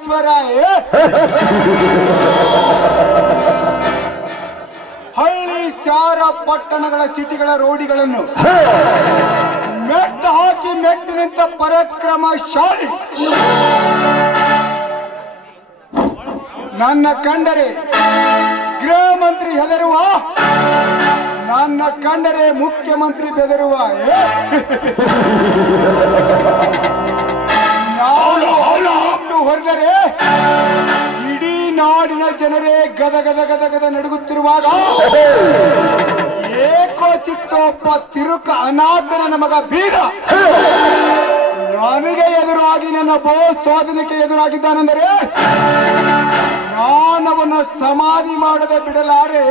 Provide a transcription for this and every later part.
ಪರಮೇಶ್ವರ ಹಳ್ಳಿ ಸಾರ ಪಟ್ಟಣಗಳ ಸಿಟಿಗಳ ರೋಡಿಗಳನ್ನು ಮೆಟ್ಟು ಹಾಕಿ ಮೆಟ್ಟು ನಿಂತ ಪರಾಕ್ರಮಶಾಲಿ. ನನ್ನ ಕಂಡರೆ ಗೃಹ ಮಂತ್ರಿ ಹೆದರುವ, ನನ್ನ ಕಂಡರೆ ಮುಖ್ಯಮಂತ್ರಿ ಬೆದರುವ. ನಾನು ಹೊರಗಡೆ ಇಡೀ ನಾಡಿನ ಜನರೇ ಗದ ಗದ ಗದ ಗದ ನಡುಗುತ್ತಿರುವಾಗ ಏಕೋಚಿತ್ತೊಬ್ಬ ತಿರುಕ ಅನಾಥನ ಮಗ ಬೀರ ನನಗೆ ಎದುರಾಗಿ ನನ್ನ ಸ್ವಾಧೀನಕ್ಕೆ ಎದುರಾಗಿದ್ದಾನೆಂದರೆ ನಾನವನ್ನ ಸಮಾಧಿ ಮಾಡದೆ ಬಿಡಲಾರೆ.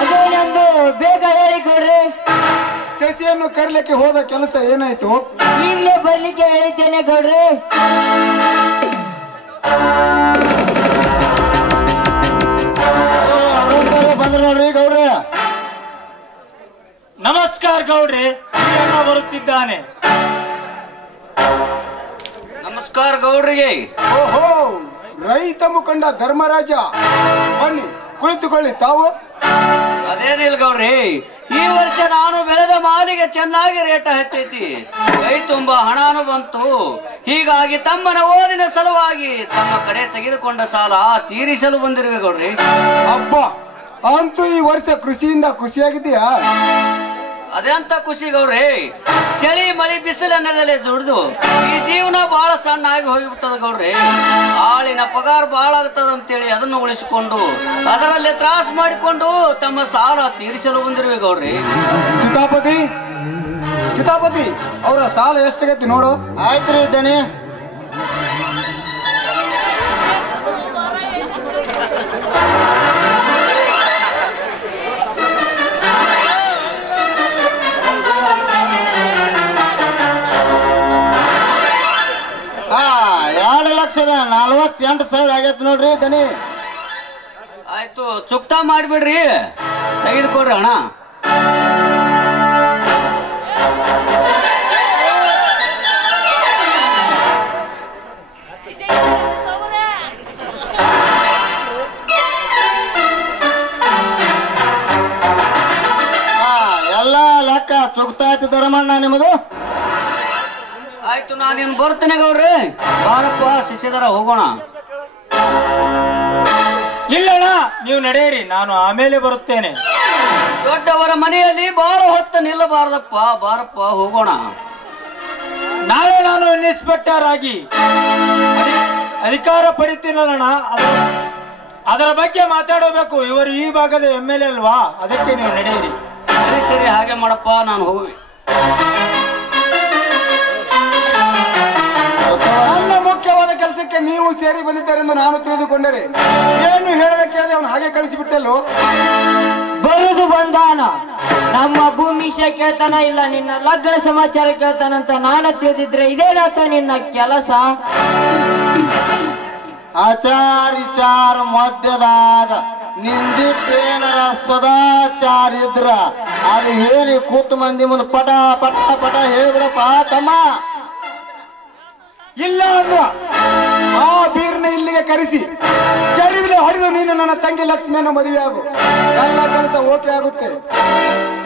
ಅದೇನೆಂದು ಬೇಗ ಹೇಳಿಕೊಡ್ರಿ. ಸಸಿಯನ್ನು ಕರೀಲಿಕ್ಕೆ ಹೋದ ಕೆಲಸ ಏನಾಯ್ತು? ಈಗಲೇ ಬರ್ಲಿಕ್ಕೆ ಹೇಳಿದ್ದೇನೆ ಗೌಡ್ರಿ. ಬಂದ್ರು ನೋಡ್ರಿ ಗೌಡ್ರೆ. ನಮಸ್ಕಾರ ಗೌಡ್ರಿ, ಅಣ್ಣ ಬರುತ್ತಿದ್ದಾನೆ. ನಮಸ್ಕಾರ ಗೌಡ್ರಿಗೆ. ಓಹೋ, ರೈತ ಮುಖಂಡ ಧರ್ಮರಾಜ, ಬನ್ನಿ ಕುಳಿತುಕೊಳ್ಳಿ. ತಾವು? ಅದೇನಿಲ್ಲ ಗೌಡ್ರಿ, ಈ ವರ್ಷ ನಾನು ಬೆಳೆದ ಮಾಲಿಗೆ ಚೆನ್ನಾಗಿ ರೇಟ್ ಹತ್ತೈತಿ, ಕೈ ತುಂಬಾ ಹಣಾನು ಬಂತು. ಹೀಗಾಗಿ ತಮ್ಮನ ಓದಿನ ಸಲುವಾಗಿ ತಮ್ಮ ಕಡೆ ತೆಗೆದುಕೊಂಡ ಸಾಲ ತೀರಿಸಲು ಬಂದಿರುವೆ ಗೌಡ್ರಿ. ಹಬ್ಬ, ಅಂತೂ ಈ ವರ್ಷ ಕೃಷಿಯಿಂದ ಖುಷಿಯಾಗಿದ್ದೀಯಾ? ಅದೆಂತ ಖುಷಿ ಗೌಡ್ರಿ, ಚಳಿ ಮಳಿ ಬಿಸಿಲನ್ನದಲ್ಲೇ ದುಡ್ದು ಈ ಜೀವನ ಬಹಳ ಸಣ್ಣ ಆಗಿ ಹೋಗಿಬಿಟ್ಟದ ಗೌಡ್ರಿ. ಆಳಿನ ಪಗಾರ ಬಹಳ ಆಗ್ತದ ಅಂತೇಳಿ ಅದನ್ನು ಉಳಿಸಿಕೊಂಡು ಅದರಲ್ಲೇ ತ್ರಾಸ ಮಾಡಿಕೊಂಡು ತಮ್ಮ ಸಾಲ ತೀರಿಸಲು ಬಂದಿರುವೆ ಗೌಡ್ರಿ. ಚಿತಾಪತಿ ಅವರ ಸಾಲ ಎಷ್ಟಾಗೈತಿ ನೋಡು. ಆಯ್ತ್ರಿ ದಣಿ. $2,48,000 ಆಗೈತಿ ನೋಡ್ರಿ ದನಿ. ಆಯ್ತು, ಚುಕ್ತಾ ಮಾಡಿಬಿಡ್ರಿ, ತೆಗೆದುಕೊಡ್ರಿ ಹಣ. ಎಲ್ಲ ಲೆಕ್ಕ ಚುಕ್ತಾ ಆಯ್ತು ಧರ್ಮಣ್ಣ ನಿಮ್ಮದು. ಆಯ್ತು, ನಾನೇನು ಬರ್ತೇನೆ ಗೌಡ್ರಿ. ಬಾರಪ್ಪ ಶಿಷ್ಯದರ ಹೋಗೋಣ. ಇಲ್ಲಣ್ಣ, ನೀವು ನಡೆಯಿರಿ, ನಾನು ಆಮೇಲೆ ಬರುತ್ತೇನೆ. ದೊಡ್ಡವರ ಮನೆಯಲ್ಲಿ ಬಹಳ ಹೊತ್ತು ನಿಲ್ಲಬಾರದಪ್ಪ, ಬಾರಪ್ಪ ಹೋಗೋಣ. ನಾಳೆ ನಾನು ಇನ್ಸ್ಪೆಕ್ಟರ್ ಆಗಿ ಅಧಿಕಾರ ಪಡಿತೀನಲ್ಲಣ್ಣ, ಅದರ ಬಗ್ಗೆ ಮಾತಾಡಬೇಕು. ಇವರು ಈ ಭಾಗದ MLA ಅಲ್ವಾ, ಅದಕ್ಕೆ ನೀವು ನಡೆಯಿರಿ. ಸರಿ ಸರಿ, ಹಾಗೆ ಮಾಡಪ್ಪ, ನಾನು ಹೋಗುವೆ. ನನ್ನ ಮುಖ್ಯವಾದ ಕೆಲಸಕ್ಕೆ ನೀವು ಸೇರಿ ಬಂದಿದ್ದಾರೆಂದು ನಾನು ತಿಳಿದುಕೊಂಡರೆ ಏನು ಹೇಳದೆ ಕೇಳದೆ ಅವನು ಹಾಗೆ ಕಳಿಸಿಬಿಟ್ಟಲ್ಲೋ. ಬರುದು ಬಂದಾನ, ನಮ್ಮ ಭೂಮಿ ಕೇಳ್ತಾನ, ಇಲ್ಲ ನಿನ್ನ ಲಗ್ನ ಸಮಾಚಾರ ಕೇಳ್ತಾನಂತ ನಾನು ತಿಳಿದಿದ್ರೆ ಇದೇನಾಯ್ತು ನಿನ್ನ ಕೆಲಸ. ಆಚಾರ ವಿಚಾರ ಮಧ್ಯದಾಗ ನಿಂದಿಟ್ಟೇನರ ಸದಾಚಾರ ಇದ್ರ ಅದು ಹೇಳಿ ಕೂತು ಮಂದಿ ಮುಂದೆ ಪಟ ಪಟ ಪಟ ಹೇಳ್ಬಿಡಪ್ಪ ತಮ್ಮ. ಇಲ್ಲ ಅಂದ್ರ ಆ ಬೀರ್ನ ಇಲ್ಲಿಗೆ ಕರೆಸಿ ಕೆಡವಿಲೆ ಹೊಡೆದು ನೀನು ನನ್ನ ತಂಗಿ ಲಕ್ಷ್ಮಿಯನ್ನು ಮದುವೆ ಆಗು. ಎಲ್ಲ ಕೆಲಸ ಓಕೆ ಆಗುತ್ತೆ.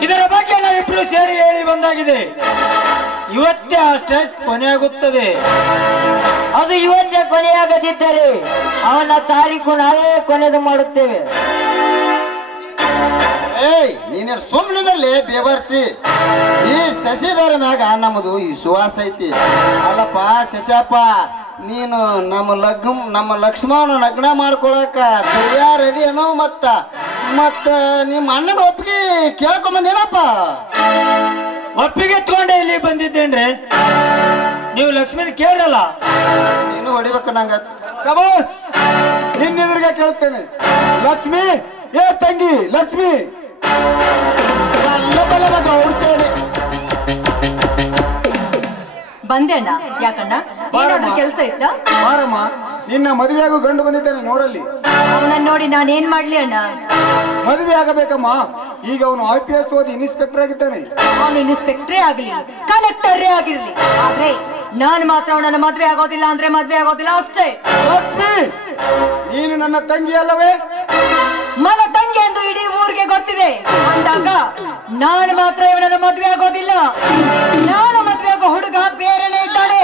ಇದರ ಬಗ್ಗೆ ನಾವಿಬ್ರು ಸೇರಿ ಹೇಳಿ ಬಂದಾಗಿದೆ. ಇವತ್ತೇ ಅಷ್ಟೇ ಕೊನೆಯಾಗುತ್ತದೆ. ಅದು ಇವತ್ತೇ ಕೊನೆಯಾಗದಿದ್ದರೆ ಅವನ ತಾರೀಕು ನಾವೇ ಕೊನೆದು ಮಾಡುತ್ತೇವೆ. ಏಯ್ ನೀನು ಸುಮ್ಮನಿದಲ್ಲಿ ಬೇಬರ್ಸಿ. ಈ ಶಶಿಧರ ಮ್ಯಾಗ ನಮ್ಮದು ಈ ಸುವಾಸ ಐತಿ. ಅಲ್ಲಪ್ಪ ಶಶಪ್ಪ, ನೀನು ನಮ್ಮ ಲಕ್ಷ್ಮಣ ಲಗ್ನ ಮಾಡ್ಕೊಳಕ ತಯಾರದೇನೋ? ಮತ್ತ ನಿಮ್ಮ ಅಣ್ಣನ ಒಪ್ಪಿಗೆ ಕೇಳ್ಕೊಂಬಂದೇನಪ್ಪ? ಒಪ್ಪಿಗೆ ತಗೊಂಡೆ ಇಲ್ಲಿ ಬಂದಿದ್ದೇನ್ರಿ. ನೀವು ಲಕ್ಷ್ಮಿನ ಕೇಳಲ್ಲ, ನೀನು ಹೊಡಿಬೇಕ ನಂಗ. ಶಬಾಸ್, ನಿನ್ನೆದುರಿಗೆ ಕೇಳುತ್ತೇನೆ. ಲಕ್ಷ್ಮಿ, ಏ ತಂಗಿ ಲಕ್ಷ್ಮಿ, ಬಂದೆ ಅಣ್ಣ. ಯಾಕಣ್ಣ, ಏನಾದ್ರೂ ಕೆಲಸ ಇತ್ತ? ಬಾರಮ್ಮ, ನಿನ್ನ ಮದುವೆಯಾಗೂ ಗಂಡು ಬಂದಿದ್ದಾನೆ ನೋಡಲ್ಲಿ. ಅವನನ್ನ ನೋಡಿ ನಾನೇನ್ ಮಾಡ್ಲಿ ಅಣ್ಣ? ಮದುವೆ ಆಗಬೇಕಮ್ಮ. ಈಗ ಅವನು IPS ಓದಿ ಇನ್ಸ್ಪೆಕ್ಟರ್ ಆಗಿದ್ದಾನೆ. ಅವನು ಇನ್ಸ್ಪೆಕ್ಟ್ರೇ ಆಗ್ಲಿ, ಕಲೆಕ್ಟರೇ ಆಗಿರ್ಲಿ, ಆದ್ರೆ ನಾನು ಮಾತ್ರ ಅವನನ್ನ ಮದ್ವೆ ಆಗೋದಿಲ್ಲ ಅಂದ್ರೆ ಮದ್ವೆ ಆಗೋದಿಲ್ಲ ಅಷ್ಟೇ. ಲಕ್ಷ್ಮಿ, ನೀನು ನನ್ನ ತಂಗಿ ಅಲ್ಲವೇ? ಮನ ತಂಗಿ ಎಂದು ಇಡೀ ಊರಿಗೆ ಗೊತ್ತಿದೆ ಅಂದಾಗ ನಾನು ಮಾತ್ರ ಇವನನ್ನ ಮದ್ವೆ ಆಗೋದಿಲ್ಲ. ನಾನು ಮದ್ವೆ ಆಗೋ ಹುಡುಗ ಬೇರೆನೇ ಇದ್ದಾನೆ.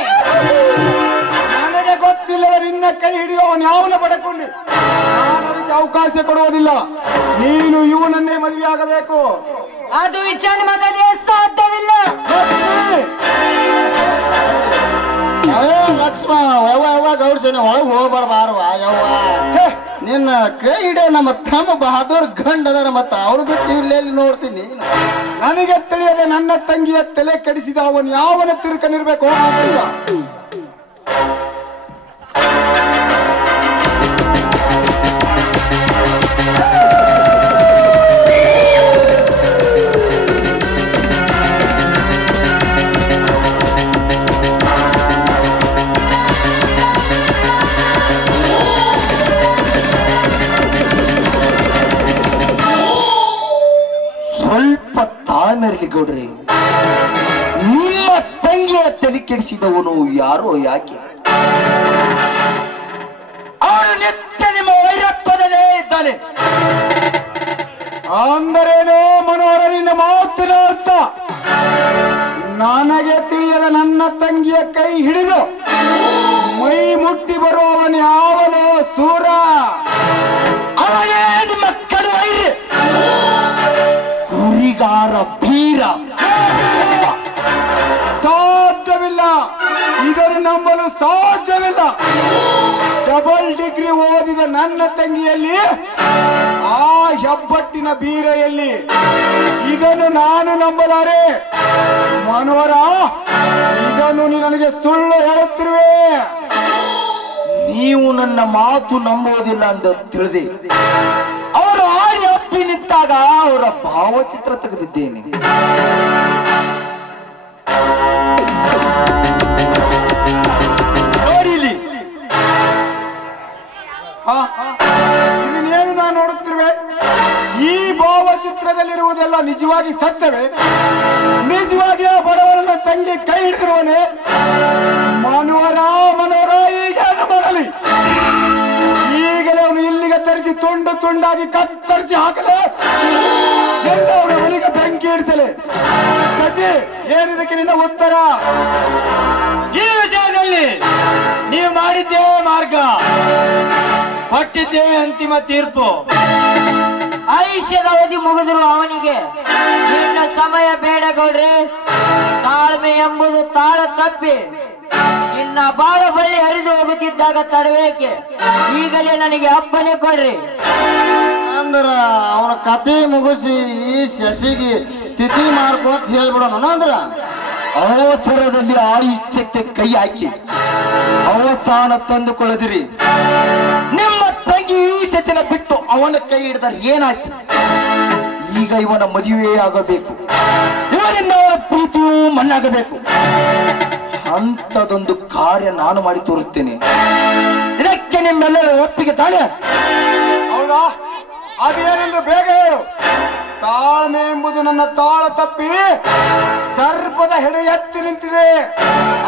ನನಗೆ ಗೊತ್ತಿಲ್ಲದ ನಿನ್ನ ಕೈ ಹಿಡಿಯುವವನು ಯಾವನ ಪಡ್ಕೊಂಡು ನಾನು ಅದಕ್ಕೆ ಅವಕಾಶ ಕೊಡುವುದಿಲ್ಲ. ನೀನು ಇವನನ್ನೇ ಮದುವೆ ಆಗಬೇಕು. ಅದು ಈ ಜನ್ಮದಲ್ಲಿ ಸಾಧ್ಯವಿಲ್ಲ. ಲಕ್ಷ್ಮ ಯವ್ವ ಗೌಡ್ಸೇನೆ ಒಳಗೆ ಹೋಗ್ಬಾರ್ದಾರವ ಯವ್ವ. ನಿನ್ನ ಕೈ ಹಿಡಿಯೋ ನಮ್ಮ ತಮ್ಮ ಬಹದ್ದೂರ್ ಗಂಡದಾರ ಮತ್ತ ಅವ್ರು ಬಿಟ್ಟು ಇಲ್ಲೆಲ್ಲಿ ನೋಡ್ತೀನಿ. ನನಗೆ ತಿಳಿಯದೆ ನನ್ನ ತಂಗಿಯ ತಲೆ ಕೆಡಿಸಿದ ಅವನು ಯಾವನ ತಿರುಕನಿರ್ಬೇಕು. ಸ್ವಲ್ಪ ತಾಳ್ಮೆರ್ಲಿ ಗೌಡ್ರಿ. ನಿಮ್ಮ ತಂಗಿಯ ತಲೆ ಕೆಡಿಸಿದವನು ಯಾರೋ ಯಾಕೆ? ಅವನು ನಿತ್ಯ ನಿಮ್ಮ ವೈರತ್ವದಲ್ಲೇ ಇದ್ದಾನೆ. ಅಂದರೇನೋ ಮನೋಹರ ನಿನ್ನ ಮಾತಿನ ಅರ್ಥ? ನನಗೆ ತಿಳಿಯದ ನನ್ನ ತಂಗಿಯ ಕೈ ಹಿಡಿದು ಮೈ ಮುಟ್ಟಿ ಬರುವವನು ಯಾವನೋ ಸೂರ. ಅವನೇ ನಿಮ್ಮ ಕಡು ವೈರಿ, ಕುರಿಗಾರ ಬೀರ. ಸಾಧ್ಯವಿಲ್ಲ, ಇದನ್ನು ನಂಬಲು ಸಾಧ್ಯವಿಲ್ಲ. ಡಬಲ್ ಡಿಗ್ರಿ ಓದಿದ ನನ್ನ ತಂಗಿಯಲ್ಲಿ ಆ ಹೆಬ್ಬಟ್ಟಿನ ಬೀರೆಯಲ್ಲಿ ಇದನ್ನು ನಾನು ನಂಬಲಾರೆ. ಮನೋಹರ, ಇದನ್ನು ನನಗೆ ಸುಳ್ಳು ಹೇಳುತ್ತಿರುವೆ. ನೀವು ನನ್ನ ಮಾತು ನಂಬುವುದಿಲ್ಲ ಎಂದು ತಿಳಿದೆ ಅವರು ಆಡಿ ಅಪ್ಪಿ ನಿಂತಾಗ ಅವರ ಭಾವಚಿತ್ರ ತೆಗೆದಿದ್ದೇನೆ. ನೋಡಿಲಿ, ಇದನ್ನೇನು ನಾನು ನೋಡುತ್ತಿರುವೆ? ಈ ಭಾವಚಿತ್ರದಲ್ಲಿರುವುದೆಲ್ಲ ನಿಜವಾಗಿ ಸತ್ಯವೇ? ನಿಜವಾಗಿ ಆ ಬಡವರನ್ನ ತಂಗಿ ಕೈ ಹಿಡಿದಿರುವನೆ? ಮನೋಹರ, ಈಗೇನು ಮಾಡಲಿ? ಈಗಲೇ ಅವನು ಇಲ್ಲಿಗೆ ತರಿಸಿ ತುಂಡು ತುಂಡಾಗಿ ಕತ್ತರಿಸಿ ಹಾಕಲೆ, ಎಲ್ಲ ಅವನ ಮನೆಗೆ ಬೆಂಕಿ ಇಡಿಸಲೆ. ಸತಿ, ಏನಿದಕ್ಕೆ ನಿನ್ನ ಉತ್ತರ? ಈ ವಿಷಯದಲ್ಲಿ ನೀವು ಮಾಡಿದ್ದೇ ಮಾರ್ಗ, ಕೊಟ್ಟಿದ್ದೇ ಅಂತಿಮ ತೀರ್ಪು. ಆಯುಷ್ಯದ ಅವಧಿ ಮುಗಿದ್ರು ಅವನಿಗೆ ಇನ್ನು ಸಮಯ ಬೇಡ ಗೌಡ್ರಿ. ತಾಳ್ಮೆ ಎಂಬುದು ತಾಳ ತಪ್ಪಿ ಇನ್ನ ಬಾಳ ಬಳ್ಳಿ ಹರಿದು ಹೋಗುತ್ತಿದ್ದಾಗ ತಡವೇಕೆ? ಈಗಲೇ ನನಗೆ ಅಪ್ಪನೇ ಕೊಡ್ರಿ. ಅಂದ್ರ ಅವನ ಕತೆ ಮುಗಿಸಿ ಈ ಶಶಿಗೆ ತಿಥಿ ಮಾಡ್ಕೋತ ಹೇಳ್ಬಿಡೋಣ ಅಂದ್ರ ಅವಸರದಲ್ಲಿ ಆಯುಷ್ಯಕ್ಕೆ ಕೈ ಹಾಕಿ ಅವಸಾನ ತಂದುಕೊಳ್ಳದಿರಿ. ನಿಮ್ಮ ತಂಗಿ ಈ ಶಶಿನ ಬಿಟ್ಟು ಅವನ ಕೈ ಹಿಡಿದರೆ ಏನಾಯ್ತು? ಈಗ ಇವನ ಮದುವೆ ಆಗಬೇಕು, ಇವನಿಂದ ಪ್ರೀತಿಯೂ ಮಣ್ಣಾಗಬೇಕು. ಅಂತದೊಂದು ಕಾರ್ಯ ನಾನು ಮಾಡಿ ತೋರಿಸ್ತೇನೆ. ಇದಕ್ಕೆ ನಿಮ್ಮೆಲ್ಲರ ಒಪ್ಪಿಗೆ ತಾನೆ? ಹೌದಾ? ಅದೇನೆಂದು ಬೇಗ ಹೇಳು. ತಾಳ್ಮೆ ಎಂಬುದು ನನ್ನ ತಾಳ ತಪ್ಪಿ ಸರ್ಪದ ಹೆಡೆ ಎತ್ತಿ ನಿಂತಿದೆ.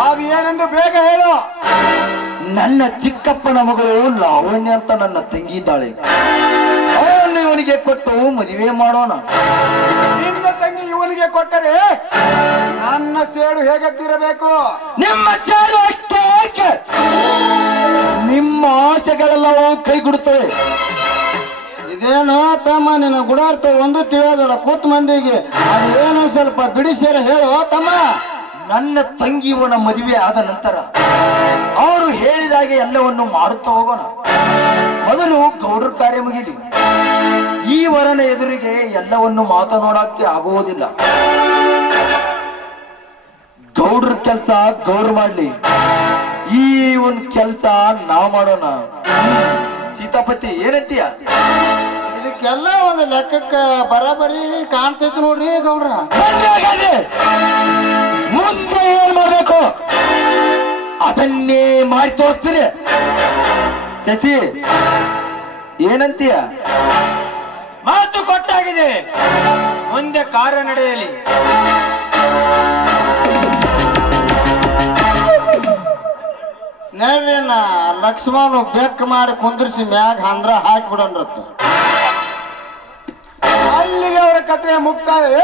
ಅದು ಏನೆಂದು ಬೇಗ ಹೇಳು. ನನ್ನ ಚಿಕ್ಕಪ್ಪನ ಮಗಳು ಲಾವಣ್ಯ ಅಂತ ನನ್ನ ತಂಗಿ ಇದ್ದಾಳೆ. ಅವಳನ್ನು ಇವನಿಗೆ ಕೊಟ್ಟು ಮದುವೆ ಮಾಡೋಣ. ನಿನ್ನ ತಂಗಿ ಇವನಿಗೆ ಕೊಟ್ಟರೆ ನನ್ನ ಸೇಡು ಹೇಗೆತ್ತಿರಬೇಕು? ನಿಮ್ಮ ಸೇಡು ಅಷ್ಟೇ ಏಕೆ? ನಿಮ್ಮ ಆಸೆಗಳೆಲ್ಲವೂ ಕೈಗೂಡುತ್ತವೆ. ಇದೇನೋ ತಮ್ಮ ನಿನ್ನ ಗುಡಾರ್ಥ ಒಂದು ತಿಳಿಯೋದಲ್ಲ ಕೂತ್ ಮಂದಿಗೆ. ಅದೇನೋ ಸ್ವಲ್ಪ ಬಿಡಿಸೇರ ಹೇಳು ತಮ್ಮ. ನನ್ನ ತಂಗಿ ಇವನ ಮದುವೆ ಆದ ನಂತರ ಅವರು ಹೇಳಿದಾಗೆ ಎಲ್ಲವನ್ನು ಮಾಡುತ್ತಾ ಹೋಗೋಣ. ಮೊದಲು ಗೌಡ್ರ ಕಾರ್ಯ ಮುಗಿಲಿ. ಈ ವರನ ಎದುರಿಗೆ ಎಲ್ಲವನ್ನು ಮಾತನಾಡಕ್ಕೆ ಆಗುವುದಿಲ್ಲ. ಗೌಡ್ರ ಕೆಲಸ ಗೌಡ್ರು ಮಾಡ್ಲಿ, ಈ ಒಂದು ಕೆಲಸ ನಾವ್ ಮಾಡೋಣ. ಸೀತಾಪತಿ ಏನಂತೀಯ? ಇದಕ್ಕೆಲ್ಲ ಒಂದು ಲೆಕ್ಕಕ್ಕ ಬರಾಬರಿ ಕಾಣ್ತೈತಿ ನೋಡ್ರಿ ಗೌಡ್ರ. ಮುಂದೆ ಏನ್ ಮಾಡ್ಬೇಕು ಅದನ್ನೇ ಮಾಡಿ ತೋರಿಸ್ತೀನಿ. ಶಶಿ ಏನಂತೀಯ? ಮಾತು ಕೊಟ್ಟಾಗಿದೆ, ಮುಂದೆ ಕಾರ್ಯ ನಡೆಯಲಿ. ನೋಡ್ರಿನ ಲಕ್ಷ್ಮಣ ಬೆಕ್ಕ ಮಾಡಿ ಕುಂದ್ರಿಸಿ ಮ್ಯಾಗ ಅಂದ್ರ ಹಾಕಿಬಿಡನ್ರತ್ತು. ಅಲ್ಲಿಗೆ ಅವರ ಕಥೆಯ ಮುಕ್ತಾಯ.